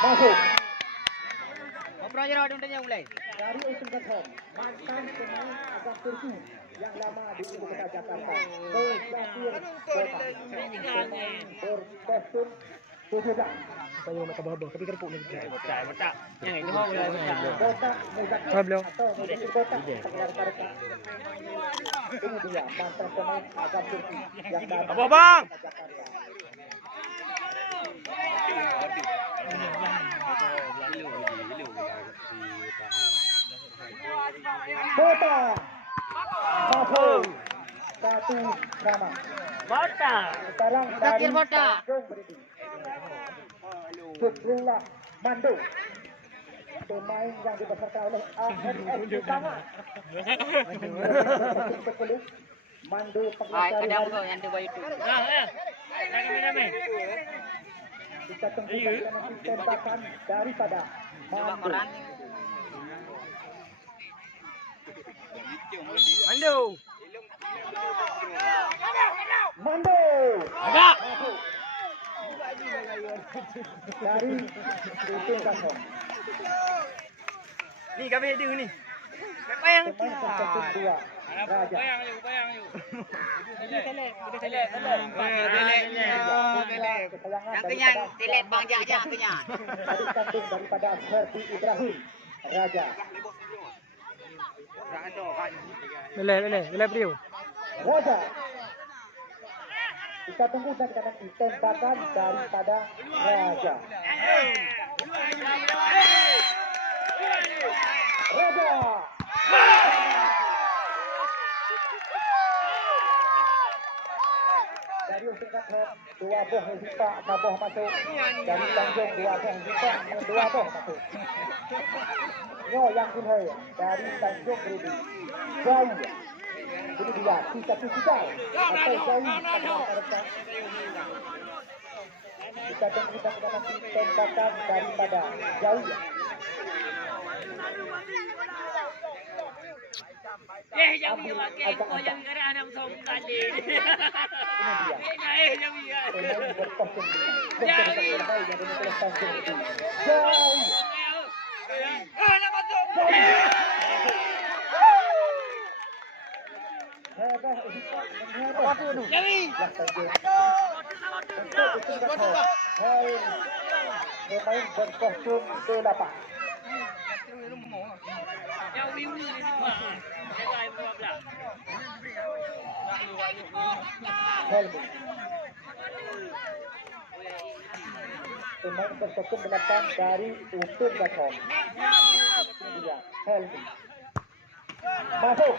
masuk. Ngobrol aja rawat untanya mulai. Dari Usun Gathong, mantan pemain agak Turki yang lama di ibu kota Jakarta. Musafir Kota. Berkostum 17. Saya nak tambah tapi kerupuk ni. Betak. Yang itu mau mulai betak. Kota Musafir Belum. atau Musafir Kota. Ini dia mantan pemain agak Turki yang lama Apa bang? di Jakarta. Kota masuk satu nama. Bota. Sekarang dari Zakir Bota. Tanjung Beribu. Syukrullah Mandu, pemain yang dibesarkan oleh ANS di tangan. Mandu Ai pengusaha kadang kau yang tu bayu tu. kita tunggu nanti tembakan daripada Coba Mandu. koran. Mandu. Mandu Ada. masuk dari Usun Gathong. Ni kami ada ni. Apa yang Pemain tercetus dua Raja. Yang telet bang jaja punya. Adik kandung daripada Ferdi Ibrahim Raja. Belai beliau. Raja. Kita tunggu dan kita nanti tembakan daripada Raja. Raja. Dari Usun Gathong, dua boh himpa, boh masuk. Dari Tanjung, dua boh himpa, dua boh masuk. Nyo yang Kunhoi dari Tanjung Beribu. Jauh. Ini dia, sisa-sisa. Atau jauh. Kita tunggu dan kita nanti tembakan daripada jauh. Jam dia pakai kau yang gara anak som tadi. Ini dia. Jam dia. Pemain berkostum terbaik yang dimiliki oleh Tanjung Beribu. Jauh. Nak masuk. Hebat, hebat. Jami. Yang Tanjung. Untuk Usun Gathong. Pemain berkostum ke-8. Yang wiu ni semua. Jaga ibu belah. Helmi. Pemain berkostum 8 dari Usun Gathong. Ini dia, Helmi. Masuk.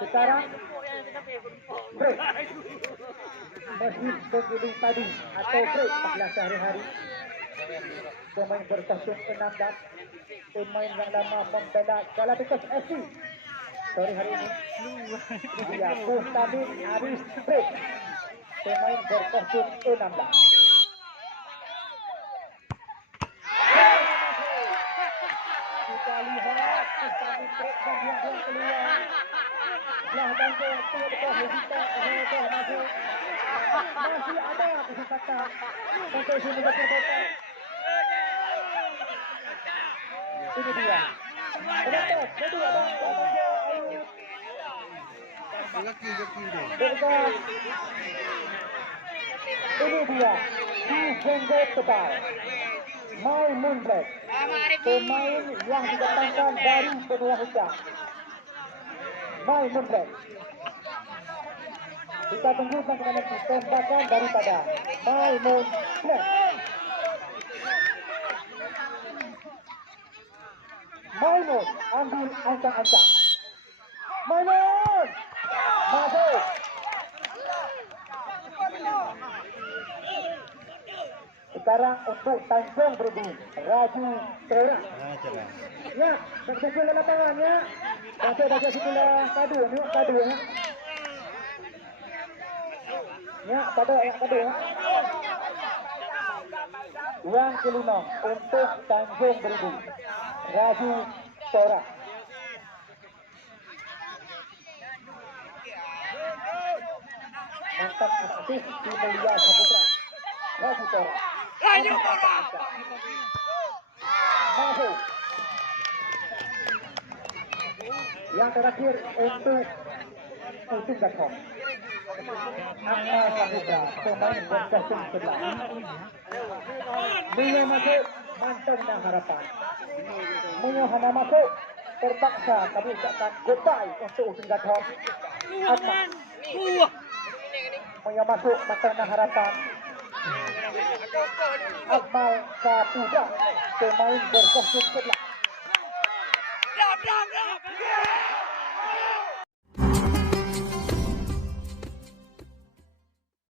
Sekarang break. Masjid bergiling tadi atau break 14 hari-hari. Pemain berkostum 16. Pemain yang lama membela Galacticos FC. Sore hari ini. Ini dia, Bustamin Aris break. Pemain berkostum 16. Kita lihat Bustamin break dan yang keluar. Belah bantul betul kita masuk. Masih ada kesempatan untuk sini berkata. Ini dia. Betul, kedua bang. Ini dia. Di Jenggot Tebal. Mai Moonblack. Pemain yang didatangkan dari benua hujan. Mai Moonblack. Kita tunggu bagaimana tembakan daripada Mai Moonblack. Maimun ambil ancang-ancang. Maimun masuk. Sekarang untuk Tanjung Beribu, Raju Terak. Ya, berjaya ke lapangan ya. Baca sebelah kadu ya. Ya, kadu ya. Yang kelima untuk Tanjung Beribu, Raju Terak. mantan aktif di Mulia Saputra. Raja Tora. Raja Tora. Masuk. Yang terakhir untuk Usung.com. Angka Saputra, pemain berkostum sebelah. Mula masuk, Mantan Harapan. Mula hana masuk, terpaksa kami ucapkan goodbye untuk Usung.com. Akmal. Mula masuk, Mantan Harapan. Akmal Saputra, pemain berkostum sebelah.